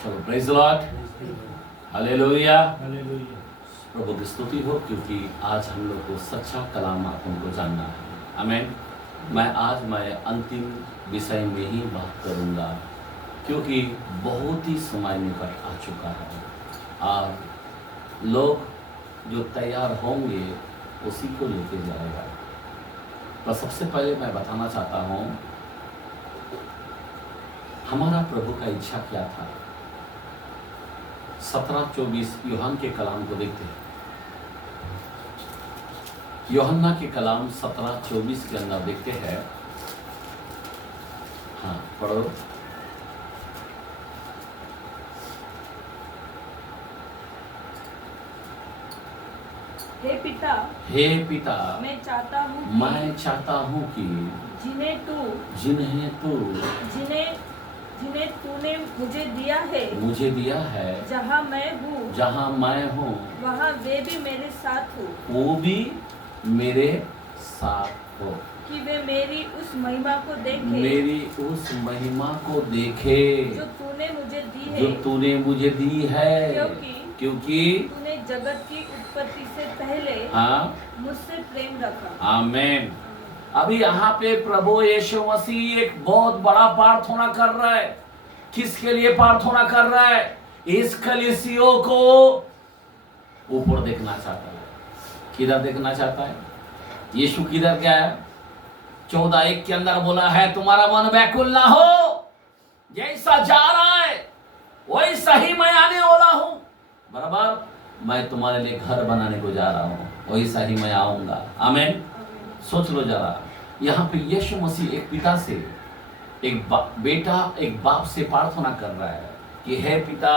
चलो praise the Lord, hallelujah. Hallelujah. प्रभु की स्तुति हो, क्योंकि आज हम लोग को सच्चा कलाम आपको जानना है। आमीन। मैं अंतिम विषय में ही बात करूंगा, क्योंकि बहुत ही समय निकट आ चुका है और लोग जो तैयार होंगे उसी को लेके जाएगा। तो सबसे पहले मैं बताना चाहता हूँ हमारा प्रभु का इच्छा क्या था। 17-24 यूहन्ना के कलाम को देखते हैं। यूहन्ना के कलाम 17-24 के अंदर देखते हैं। हाँ, पढ़ो। हे पिता, हे पिता, मैं चाहता हूँ कि जिन्हें तूने मुझे दिया है जहाँ मैं हूँ वहाँ वे भी मेरे साथ हो, वो भी मेरे साथ हो, कि वे मेरी उस महिमा को देखे जो तूने मुझे दी है, क्योंकि तूने जगत की उत्पत्ति से पहले मुझसे प्रेम रखा। आमीन। अभी यहाँ पे प्रभु यीशु मसीह एक बहुत बड़ा प्रार्थना कर रहा है। किसके लिए प्रार्थना कर रहा है? इस कलीसियों को ऊपर देखना चाहता है। किधर देखना चाहता है? यीशु किधर गया है? 14:1 के अंदर बोला है, तुम्हारा मन व्याकुल ना हो, जैसा जा रहा है वैसा ही मैं आने वाला हूं। बराबर, मैं तुम्हारे लिए घर बनाने को जा रहा हूं, वैसा ही मैं आऊंगा। आमीन। सोच लो जरा, यहाँ पे यीशु मसीह एक पिता से, एक बेटा एक बाप से प्रार्थना कर रहा है कि हे पिता,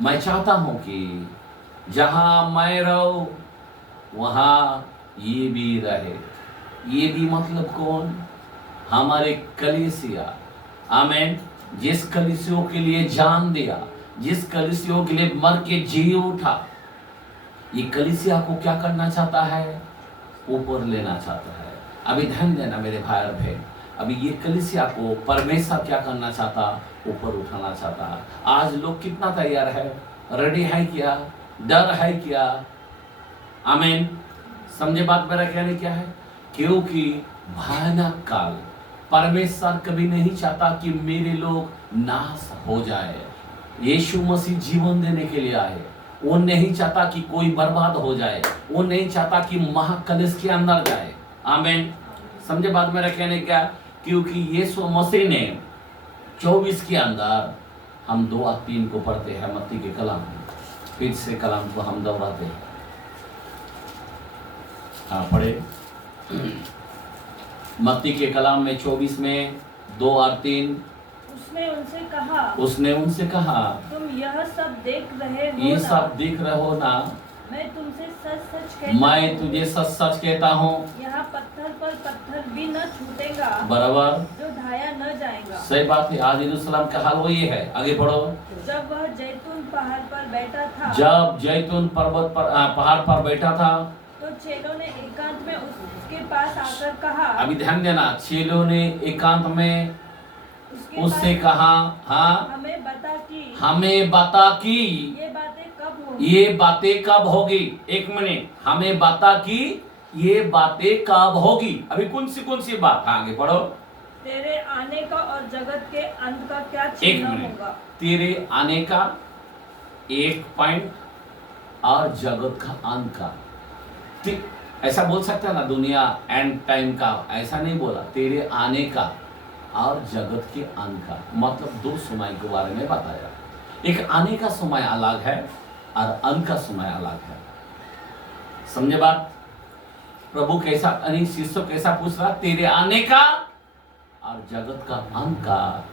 मैं चाहता हूं कि जहां मैं रहूं वहां ये भी रहे। ये भी मतलब कौन? हमारे कलीसिया। आमीन। जिस कलीसियों के लिए जान दिया, जिस कलीसियों के लिए मर के जी उठा, ये कलीसिया को क्या करना चाहता है? ऊपर लेना चाहता है। अभी ध्यान देना मेरे भाई और बहन, अभी ये कलीसिया को परमेश्वर क्या करना चाहता? ऊपर उठाना चाहता। आज लोग कितना तैयार है? रेडी है क्या? डर है क्या? आमीन। समझे बात मेरा कहने क्या है? क्योंकि भयानक काल, परमेश्वर कभी नहीं चाहता कि मेरे लोग नाश हो जाए। यीशु मसीह जीवन देने के लिए आए। वो नहीं चाहता कि कोई बर्बाद हो जाए। वो नहीं चाहता कि महाकलेश के अंदर जाए। आमीन। समझे बात मेरा कहने क्या? क्योंकि यीशु मसीह ने 24 के अंदर, हम 2 और 3 को पढ़ते हैं मत्ती के कलाम, फिर से कलाम को हम दोहराते हैं। हाँ, पढ़े। मत्ती के कलाम में 24 में 2 और 3। उसने उनसे कहा, तुम यह सब देख रहे हो, ये सब देख रहे हो ना? मैं तुझे सच कहता हूँ, यहाँ पत्थर पर पत्थर भी न छूटेगा, बराबर, जो ढाया न जाएगा। सही बात है। आज यरूशलेम का हाल वही है। आगे पढ़ो। जब वह जैतून पहाड़ पर बैठा था, जब जैतून पर्वत पर पहाड़ पर बैठा था, तो चेलों ने एकांत में उसके पास आकर कहा। अभी ध्यान देना, चेलों ने एकांत में उससे कहा, हाँ, हमें बता कि ये बातें कब होगी। एक मिनट, हमें बता कि ये बातें कब होगी। अभी कौन सी बात? हाँ, आगे पढ़ो। तेरे आने का और जगत के अंत का क्या चिन्ह होगा? तेरे आने का एक पॉइंट और जगत का अंत का। ऐसा बोल सकता है ना, दुनिया एंड टाइम का, ऐसा नहीं बोला। तेरे आने का और जगत के अंत का, मतलब 2 समय के बारे में बताया। एक आने का समय अलग है और अंत का समय अलग है। समझे बात? प्रभु कैसा, शिष्य कैसा पूछ रहा? तेरे आने का और जगत का अंत का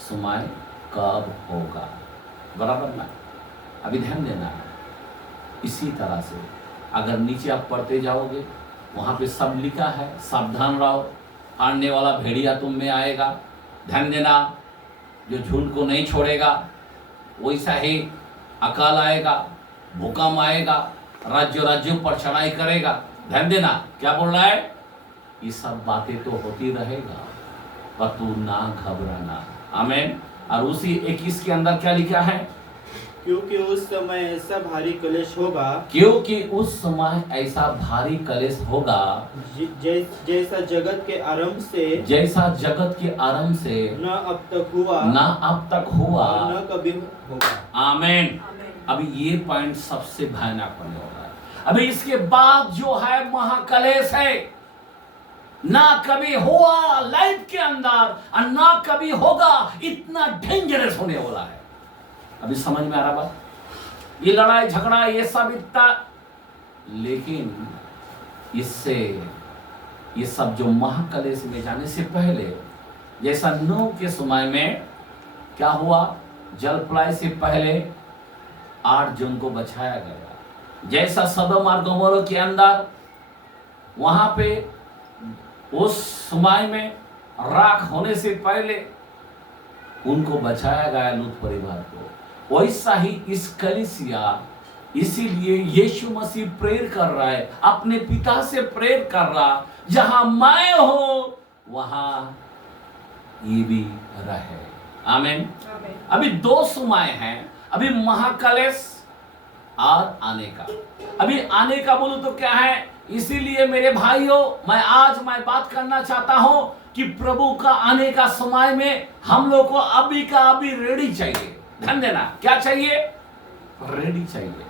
समय कब होगा। बराबर ना? अभी ध्यान देना है। इसी तरह से अगर नीचे आप पढ़ते जाओगे, वहां पे सब लिखा है, सावधान रहो, फाड़ने वाला भेड़िया तुम में आएगा। ध्यान देना, जो झुंड को नहीं छोड़ेगा, वैसा ही अकाल आएगा, भूकंप आएगा, राज्यों पर चढ़ाई करेगा। ध्यान देना क्या बोल रहा है? ये सब बातें तो होती रहेगा, पर तू ना घबराना। आमीन। और उसी 21 के अंदर क्या लिखा है? क्योंकि उस समय ऐसा भारी कलेश होगा, क्योंकि उस समय ऐसा भारी कलेश होगा जैसा जगत के आरंभ से न अब तक हुआ और न कभी होगा। आमीन। अभी ये पॉइंट सबसे भयानक होने वाला है। अभी इसके बाद जो है महाकलेश है, ना कभी हुआ लाइफ के अंदर और ना कभी होगा, इतना डेंजरस होने वाला है। अभी समझ में आ रहा बात? ये लड़ाई झगड़ा ये सब इतना, लेकिन इससे ये सब जो महाकलेश में जाने से पहले, जैसा नूह के समय में क्या हुआ, जल प्रलय से पहले 8 जन को बचाया गया। जैसा सदोम और गमोरा के अंदर वहां पे उस समय में राख होने से पहले उनको बचाया गया, लूत परिवार को, वैसा ही इस कलीसिया, इसीलिए यीशु मसीह प्रेयर कर रहा है, अपने पिता से प्रेयर कर रहा, जहां मैं हो वहां ये भी रहे। आमीन। अभी 2 समय हैं, अभी महाकलेश और आने का। अभी आने का बोलूं तो क्या है, इसीलिए मेरे भाइयों मैं बात करना चाहता हूं कि प्रभु का आने का समय में हम लोग को अभी का अभी रेडी चाहिए। ध्यान देना, क्या चाहिए? रेडी चाहिए।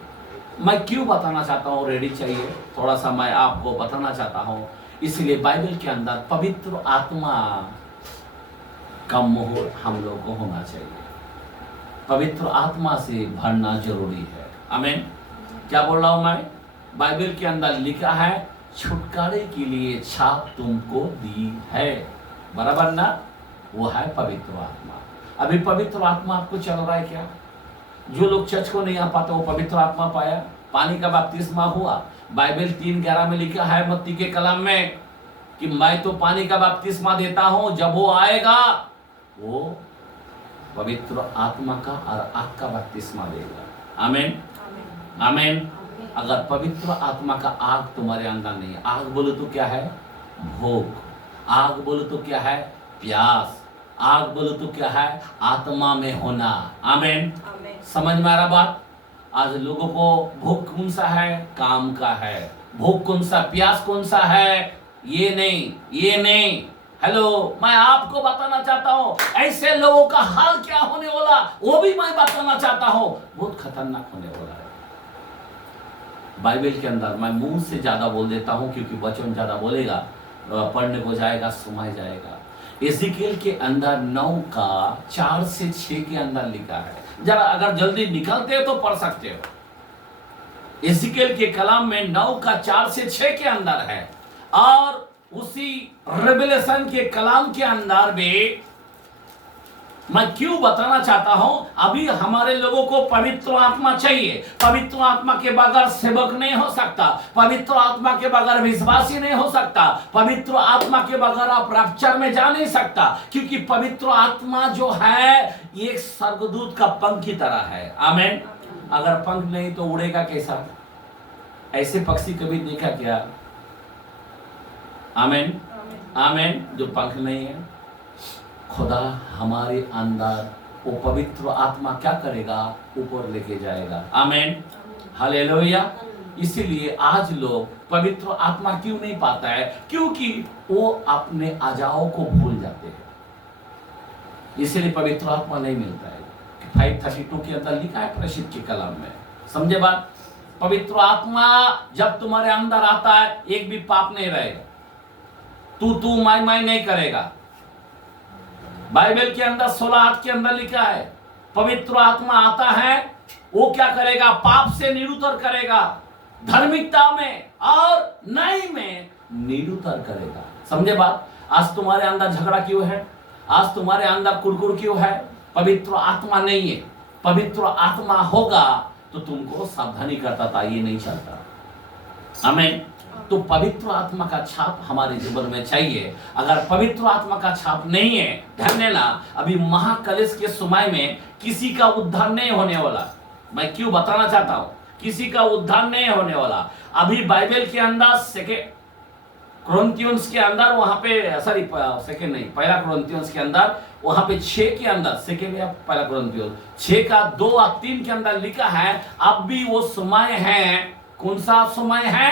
मैं क्यों बताना चाहता हूं रेडी चाहिए, थोड़ा सा मैं आपको बताना चाहता हूं। इसलिए बाइबल के अंदर पवित्र आत्मा का मोहर हम लोग को होना चाहिए, पवित्र आत्मा से भरना जरूरी है। आमीन। क्या बोल रहा हूं मैं? बाइबल के अंदर लिखा है, छुटकारे के लिए छाप तुमको दी है, बराबर ना? वो है पवित्र आत्मा। अभी पवित्र आत्मा आपको चल रहा है क्या? जो लोग चर्च को नहीं आ पाते वो पवित्र आत्मा पाया, पानी का बपतिस्मा हुआ। बाइबल 3:11 में लिखा है मत्ती के कलम में कि मैं तो पानी का बपतिस्मा देता हूं, जब वो आएगा वो पवित्र आत्मा का और आग का बपतिस्मा देगा। आमीन। आमीन। अगर पवित्र आत्मा का आग तुम्हारे अंदर नहीं, आग बोलो तो क्या है? भूख। आग बोलो तो क्या है? प्यास। आग बोलो तो क्या है? आत्मा में होना। आमीन। समझ में आ रहा बात? आज लोगों को भूख कौन सा है? काम का है। भूख कौन सा, प्यास कौन सा है? ये नहीं। हेलो, मैं आपको बताना चाहता हूं ऐसे लोगों का हाल क्या होने वाला, वो भी मैं बताना चाहता हूं। बहुत खतरनाक होने वाला है। बाइबल के अंदर मैं मुंह से ज्यादा बोल देता हूं, क्योंकि वचन ज्यादा बोलेगा, पढ़ने को जाएगा, समय जाएगा। एजिकेल के अंदर 9:4 से 6 के अंदर लिखा है, जरा अगर जल्दी निकलते हो तो पढ़ सकते हो। एजिकेल के कलाम में 9:4 से 6 के अंदर है, और उसी रेवलेशन के कलाम के अंदर भी मैं क्यों बताना चाहता हूं, अभी हमारे लोगों को पवित्र आत्मा चाहिए। पवित्र आत्मा के बगैर सेवक नहीं हो सकता, पवित्र आत्मा के बगैर विश्वासी नहीं हो सकता, पवित्र आत्मा के बगैर आप रैप्चर में जा नहीं सकता, क्योंकि पवित्र आत्मा जो है एक स्वर्गदूत का पंख की तरह है। आमीन। अगर पंख नहीं तो उड़ेगा कैसा? ऐसे पक्षी कभी देखा क्या? आमीन। आमीन। जो पंख नहीं है, खुदा हमारे अंदर वो पवित्र आत्मा क्या करेगा? ऊपर लेके जाएगा। आमीन। हालेलुया। इसीलिए आज लोग पवित्र आत्मा क्यों नहीं पाता है? क्योंकि वो अपने अजाओं को भूल जाते हैं, इसीलिए पवित्र आत्मा नहीं मिलता है। 5:32 के अंदर लिखा है प्रसिद्ध के कलाम में, समझे बात? पवित्र आत्मा जब तुम्हारे अंदर आता है, एक भी पाप नहीं रहेगा, तू मैं नहीं करेगा। बाइबल के अंदर 16:8 के अंदर लिखा है, पवित्र आत्मा आता है, वो क्या करेगा? पाप से निरुत्तर करेगा, धार्मिकता में और न्याय में निरुत्तर करेगा। समझे बात? आज तुम्हारे अंदर झगड़ा क्यों है? आज तुम्हारे अंदर कुरकुर क्यों है? पवित्र आत्मा नहीं है। पवित्र आत्मा होगा तो तुमको सावधानी करता था, ये नहीं चलता। आमीन। तो पवित्र आत्मा का छाप हमारे जीवन में चाहिए। अगर पवित्र आत्मा का छाप नहीं है, ध्यान देना, अभी महाकलेश के समय में किसी का उद्धार नहीं होने वाला। मैं क्यों बताना चाहता हूं, किसी का उद्धार नहीं होने वाला। अभी बाइबल के अंदर कुरिन्थियंस के अंदर वहां पे सॉरी सेकंड नहीं, पहला कुरिन्थियंस के अंदर वहां पे 6 के अंदर, सेकंड या पहला कुरिन्थियंस 6 का 2 और 3 के अंदर लिखा है अब भी वो समय है। कौन सा समय है?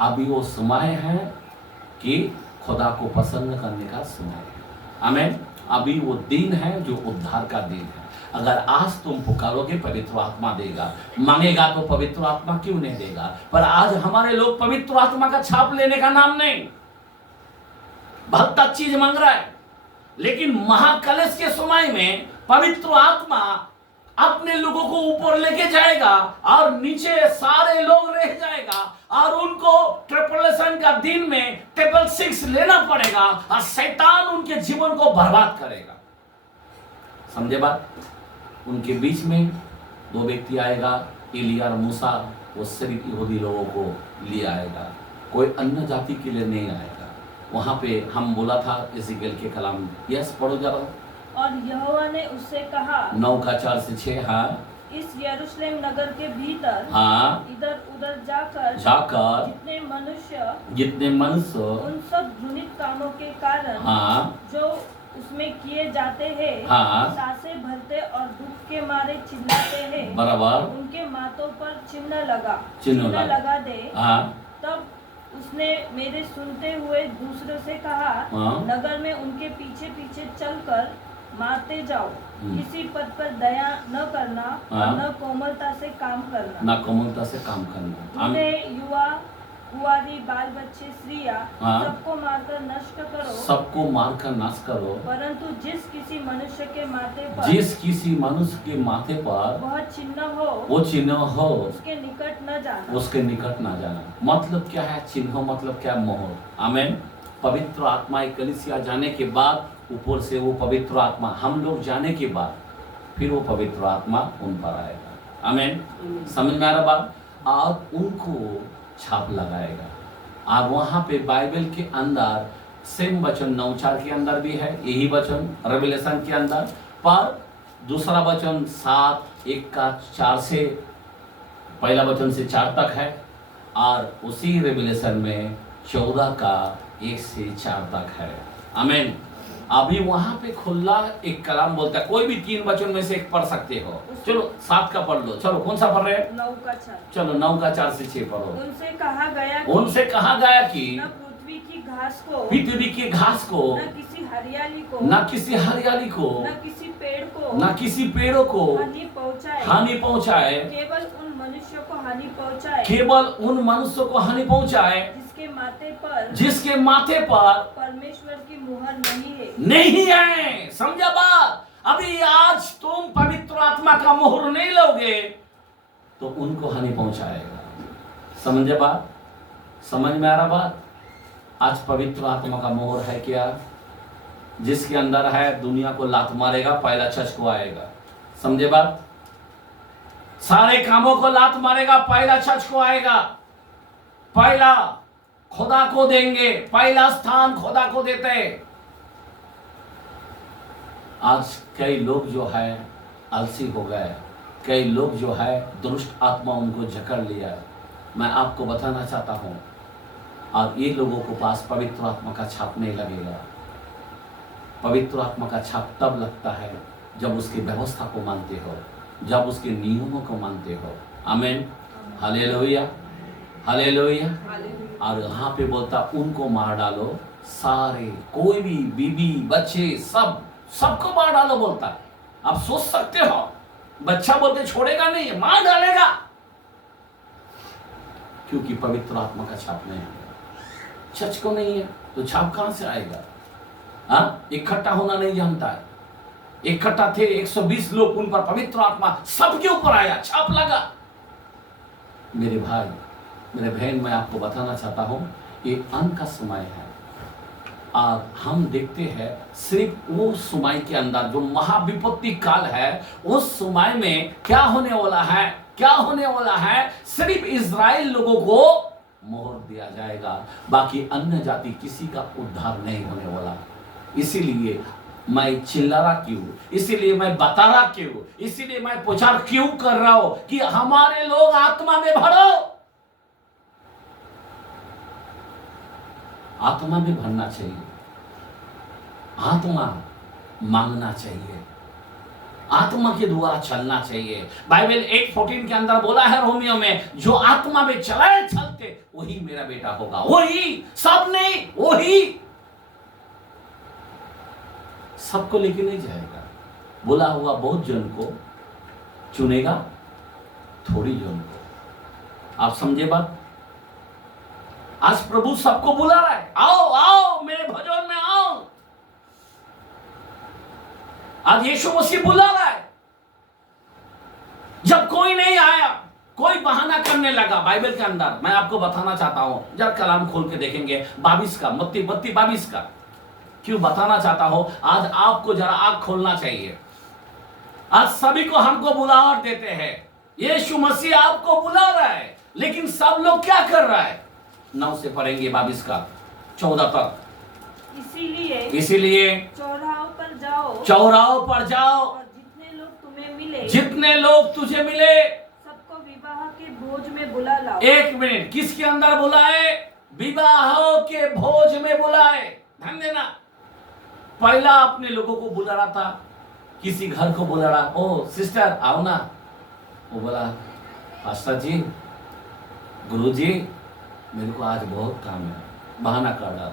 अभी वो समय है कि खुदा को पसंद करने का समय है। आमीन। अभी वो दिन है जो उद्धार का दिन है। अगर आज तुम पुकारोगे पवित्र आत्मा देगा, मांगेगा तो पवित्र आत्मा क्यों नहीं देगा? पर आज हमारे लोग पवित्र आत्मा का छाप लेने का नाम नहीं, बहुत अच्छी चीज मांग रहा है, लेकिन महाकलश के समय में पवित्र आत्मा अपने लोगों को ऊपर लेके जाएगा और नीचे सारे लोग रह जाएगा और उनको ट्रिपलेशन का दिन में 666 लेना पड़ेगा और शैतान उनके जीवन को बर्बाद करेगा। समझे बात? उनके बीच में 2 व्यक्ति आएगा, एलिया और मूसा, वो सिर्फ यहूदी लोगों को ले आएगा, कोई अन्य जाति के लिए नहीं आएगा। वहां पे हम बोला था इज़राइल के कलाम, यस पढ़ो जरा। और यहोवा ने उससे कहा 9 का 4 से 6। हाँ, इस यरूशलेम नगर के भीतर हाँ इधर उधर जाकर जितने मनुष्य उन सब घृणित कामों के कारण हाँ जो उसमें किए जाते हैं, हाँ सांसें भरते और दुख के मारे चिल्लाते हैं, बराबर उनके माथों पर चिन्ह लगा दे। हाँ। तब उसने मेरे सुनते हुए दूसरों से कहा, हाँ। नगर में उनके पीछे पीछे चलकर मारते जाओ, किसी पद पर दया न करना, हाँ। न कोमलता से काम करना, उन्हें युवा कुंवारी बाल बच्चे स्त्रियां हाँ। सबको मारकर नष्ट करो, परंतु जिस किसी मनुष्य के माथे पर वह चिन्ह हो उसके निकट न जाना। मतलब क्या है चिन्ह? मतलब क्या? मोहर। आमीन। पवित्र आत्मा एक कलीसिया जाने के बाद ऊपर से वो पवित्र आत्मा, हम लोग जाने के बाद फिर वो पवित्र आत्मा उन पर आएगा। आमीन। समझ में आ रहा बात? और उनको छाप लगाएगा। और वहां पे बाइबल के अंदर सेम वचन 9:4 के अंदर भी है, यही वचन रेवलेशन के अंदर, पर दूसरा वचन 7:1 का 4 से, पहला वचन से 4 तक है, और उसी रेवलेशन में 14 का 1 से 4 तक है। आमीन। अभी वहां पे खुला एक कलाम बोलता है, कोई भी 3 वचन में से एक पढ़ सकते हो। चलो 7 का पढ़ लो। चलो कौन सा पढ़ रहे हैं? 9 का 4। चलो 9 का 4 से 6 पढ़ो। उनसे कहा गया कि न पृथ्वी की घास को, न किसी हरियाली को, न किसी पेड़ों को हानि पहुंचाए, केवल उन मनुष्यों को हानि पहुंचाए जिसके माथे पर परमेश्वर की मुहर नहीं है। समझा बात? अभी आज तुम पवित्र आत्मा का मोहर नहीं लोगे तो उनको हानि पहुंचाएगा। समझे बात? समझ में आ रहा बात? आज पवित्र आत्मा का मोहर है क्या? जिसके अंदर है दुनिया को लात मारेगा, पहला चर्च को आएगा। समझे बात? सारे कामों को लात मारेगा, पहला चर्च को आएगा। पहला खुदा को देंगे, पहला स्थान खुदा को देते हैं। आज कई लोग जो है आलसी हो गए, कई लोग जो है दुष्ट आत्मा उनको जकड़ लिया। मैं आपको बताना चाहता हूं, और ये लोगों को पास पवित्र आत्मा का छाप नहीं लगेगा। पवित्र आत्मा का छाप तब लगता है जब उसकी व्यवस्था को मानते हो, जब उसके नियमों को मानते हो। आमीन। Hallelujah, hallelujah. और यहाँ पे बोलता उनको मार डालो, सारे, कोई भी बीबी बच्चे सबको मार डालो बोलता। आप सोच सकते हो बच्चा बोलते छोड़ेगा नहीं, मार डालेगा, क्योंकि पवित्र आत्मा का छाप नहीं है। चर्च को नहीं है तो छाप कहां से आएगा? हाँ, इकट्ठा होना नहीं जानता है। इकट्ठा थे 120 लोग, उन पर पवित्र आत्मा सबके ऊपर आया, छाप लगा। मेरे भाई, मेरे बहन, मैं आपको बताना चाहता हूं ये अंत का समय है। और हम देखते हैं सिर्फ वो समय के अंदर जो महाविपत्ति काल है, उस समय में क्या होने वाला है? सिर्फ इजराइल लोगों को मोहर दिया जाएगा, बाकी अन्य जाति किसी का उद्धार नहीं होने वाला। इसीलिए मैं चिल्ला रहा क्यों? इसीलिए मैं बता रहा क्यों? इसीलिए मैं प्रचार क्यों कर रहा हूं कि हमारे लोग आत्मा में भरो। आत्मा भी भरना चाहिए, आत्मा मांगना चाहिए, आत्मा के द्वारा चलना चाहिए। बाइबल 8:14 के अंदर बोला है रोमियो में, जो आत्मा में चलाए चलते वही मेरा बेटा होगा। वही, सब नहीं, वही सबको लेके नहीं जाएगा। बोला हुआ बहुत जन को चुनेगा, थोड़ी जन को। आप समझे बात? आज प्रभु सबको बुला रहा है, आओ आओ मेरे भजन में आओ। आज यीशु मसीह बुला रहा है। जब कोई नहीं आया, कोई बहाना करने लगा बाइबल के अंदर, मैं आपको बताना चाहता हूं, जब कलाम खोल के देखेंगे 22 का, मत्ती 22 का। क्यों बताना चाहता हूं? आज आपको जरा आंख खोलना चाहिए। आज सभी को हमको बुलाहट देते हैं, यीशु मसीह आपको बुला रहा है, लेकिन सब लोग क्या कर रहा है? 9 से पढ़ेंगे 22 का 14 तक। इसीलिए चौराहों पर जाओ, चौराहों पर जाओ, और जितने लोग तुम्हें मिले, जितने लोग तुझे मिले, सबको विवाह के भोज में बुला लाओ। एक मिनट, किसके अंदर बुलाए? विवाहों के भोज में बुलाए। ध्यान देना, पहला अपने लोगों को बुला रहा था, किसी घर को बुला रहा, ओ सिस्टर आओ ना, वो बोला पास्टर जी, गुरु जी, मेरे को आज बहुत काम है, बहाना कर डाला।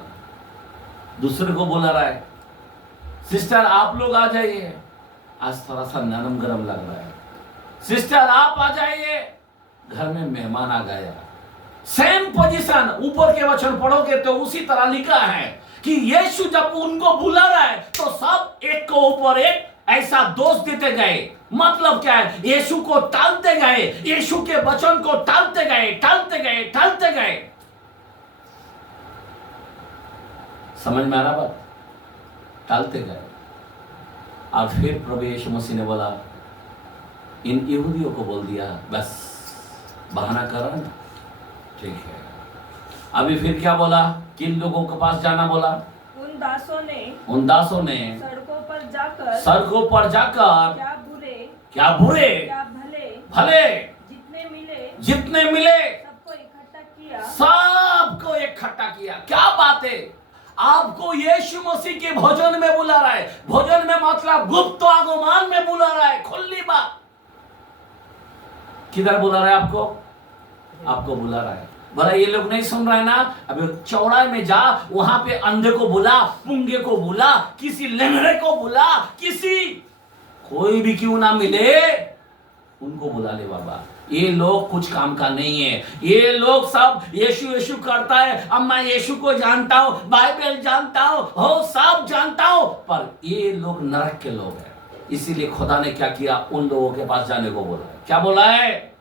दूसरे को बुला रहा है, सिस्टर आप लोग आ जाइए, आज थोड़ा सा नरम गरम लग रहा है, सिस्टर आप आ जाइए, घर में मेहमान आ गया। सेम पोजीशन, ऊपर के वचन पढ़ोगे तो उसी तरह लिखा है कि यीशु जब उनको बुला रहा है तो सब एक को ऊपर एक ऐसा दोष देते गए। मतलब क्या है? यीशु को टालते गए, यीशु के वचन को टालते गए, टालते गए, टालते गए। समझ में आ रहा बात? टालते गए। और फिर प्रभु यीशु मसीह ने बोला, इन यहूदियों को बोल दिया, बस बहाना कर रहा है ना, ठीक है। अभी फिर क्या बोला? किन लोगों के पास जाना बोला? उन दासों ने सड़कों पर जाकर क्या बुरे भले जितने मिले सबको इकट्ठा किया। क्या बात है? आपको यीशु मसीह के भोजन में बुला रहा है। भोजन में मतलब गुप्त आगमन में बुला रहा है। खुली बात। किधर बुला रहा है आपको? आपको बुला रहा है। बोला ये लोग नहीं सुन रहे ना, अभी चौराहे में जा, वहां पे अंधे को बुला, पुंगे को बुला, किसी लंगड़े को बुला, किसी कोई भी क्यों ना मिले उनको बुला ले बाबा। ये लोग कुछ काम का नहीं है। ये लोग सब यीशु यीशु करता है, अब मैं यीशु को जानता हूं, बाइबल जानता हूं, हो सब जानता हूं, पर ये लोग नरक के लोग हैं। इसीलिए खुदा ने क्या किया? उन लोगों के पास जाने को बोला है। क्या बोला है?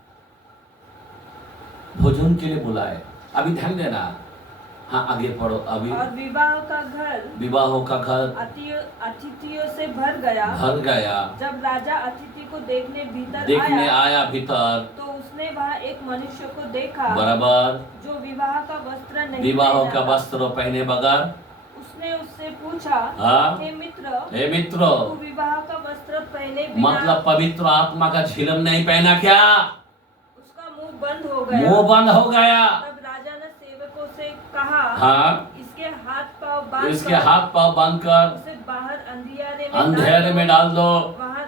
भोजन के लिए बुलाए। अभी ध्यान देना, हाँ आगे पढ़ो। अभी और विवाहों का घर अतिथियों से भर गया। जब राजा अतिथि को देखने आया भीतर, तो उसने वहाँ एक मनुष्य को देखा, बराबर, जो विवाह का वस्त्र नहीं पहने बगैर। उसने उससे पूछा, हाँ? हे मित्र, तू विवाह का वस्त्र पहने बिना, मतलब पवित्र आत्मा का झिलम नहीं पहना क्या? मुंह बंद हो गया। तब राजा ने सेवकों से कहा, हाँ? इसके हाथ पांव बांधकर उसे बाहर अंधेरे में डाल दो। वहाँ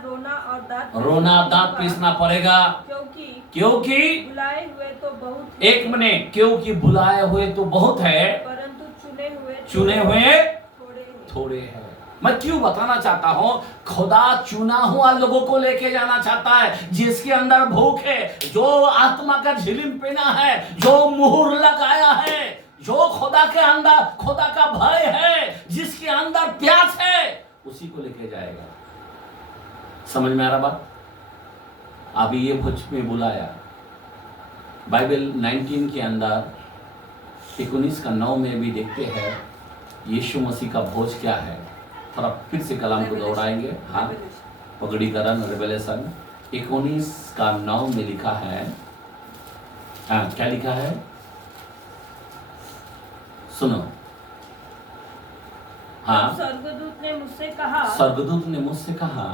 रोना दांत पीसना पड़ेगा, क्योंकि बुलाए हुए तो बहुत। एक मिनट, क्योंकि बुलाए हुए तो बहुत है, परंतु चुने हुए थोड़े हैं। मैं क्यों बताना चाहता हूं? खुदा चुना हुआ लोगों को लेके जाना चाहता है, जिसके अंदर भूख है, जो आत्मा का झिलिम पहना है, जो मुहर लगाया है, जो खुदा के अंदर खुदा का भय है, जिसके अंदर प्यास है, उसी को लेके जाएगा। समझ में आ रहा बात? अभी ये भोज में बुलाया। बाइबल 19 के अंदर 19 का 9 में भी देखते हैं यीशु मसीह का भोज क्या है। थोड़ा फिर से कलाम को दोहराएंगे। हाँ, पगड़ीकरण, रेवलेशन 19 का 9 में लिखा है। हाँ, क्या लिखा है? सुनो। हाँ, स्वर्गदूत ने मुझसे कहा,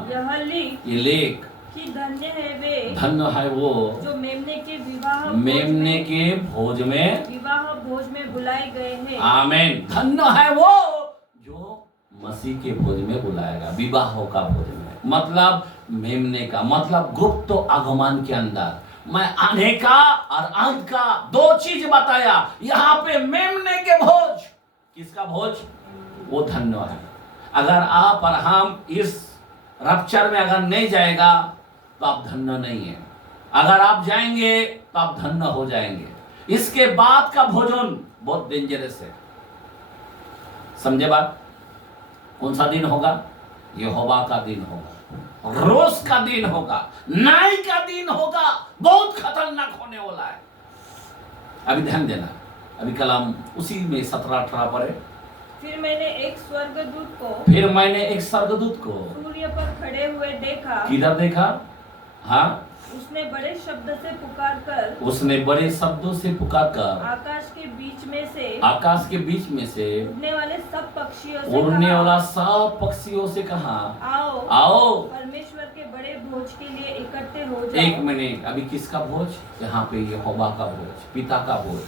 ये लेख कि धन्य है वो जो मेमने के मेमने के भोज में विवाह भोज में बुलाए गए हैं। आमीन। धन्य है वो जो मसीह के भोज में बुलाएगा, विवाह का भोज में। मतलब मेमने का मतलब गुप्त आगमन के अंदर मैं आने का और अंत का दो चीज बताया। यहाँ पे मेमने के भोज, किसका भोज? वो धन्य है। अगर आप और हम इस रप्चर में अगर नहीं जाएगा तो आप धन्य नहीं है। अगर आप जाएंगे तो आप धन्य हो जाएंगे। इसके बाद का भोजन बहुत डेंजरस है। समझे बात? कौन सा दिन होगा? यहोवा का दिन होगा, रोज का दिन होगा, न्याय का दिन होगा। बहुत खतरनाक होने वाला है। अभी ध्यान देना, अभी कलाम उसी में 17-18 पर है। फिर मैंने एक स्वर्गदूत को सूर्य पर खड़े हुए देखा। किधर देखा? हाँ, उसने बड़े शब्दों से पुकारकर आकाश के बीच में से उड़ने वाले सब पक्षियों से कहा, आओ परमेश्वर के बड़े भोज के लिए इकट्ठे हो जाओ। एक मिनट, अभी किसका भोज? यहाँ पे यहोवा का भोज, पिता का भोज।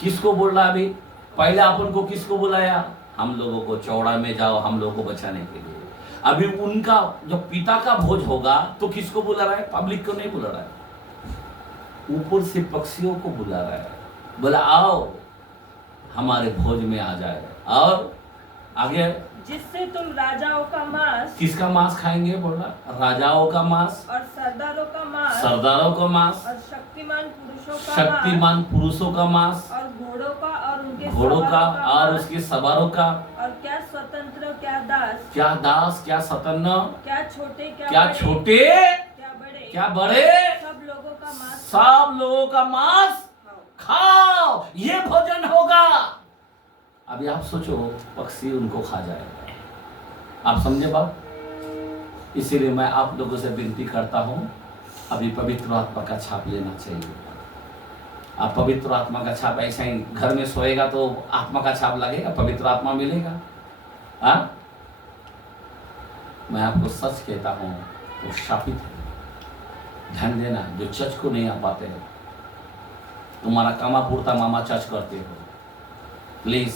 किसको बोल रहा है अभी? पहले अपन को किसको बुलाया? हम लोगों को, चौड़ा में जाओ हम लोगों को बचाने के लिए। अभी उनका जो पिता का भोज होगा तो किसको बुला रहा है? पब्लिक को नहीं बुला रहा है, ऊपर से पक्षियों को बुला रहा है। बोला आओ हमारे भोज में आ जाए। और आगे, जिससे तुम राजाओं का मांस, किसका मांस खाएंगे? बोला राजाओं का मांस और सरदारों का मांस और शक्तिमान पुरुषों का मांस और घोड़ों का और उनके घोड़ों का और उसके सवारों का। और क्या स्वतंत्र क्या दास क्या स्वतंत्र, क्या छोटे क्या बड़े, सब लोगों का मांस खाओ, ये भोजन होगा। अभी आप सोचो पक्षी उनको खा जाएगा। आप समझे बात? इसीलिए मैं आप लोगों से विनती करता हूं, अभी पवित्र आत्मा का छाप लेना चाहिए। आप पवित्र आत्मा का छाप, ऐसा ही घर में सोएगा तो आत्मा का छाप लगेगा, पवित्र आत्मा मिलेगा। हाँ, मैं आपको सच कहता हूं, वो शापित है। ध्यान देना, जो चर्च को नहीं आ पाते हैं, तुम्हारा कामा पूर्ता मामा चर्च करते हो, प्लीज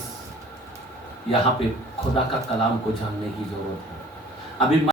यहाँ पे खुदा का कलाम को जानने की जरूरत है। अभी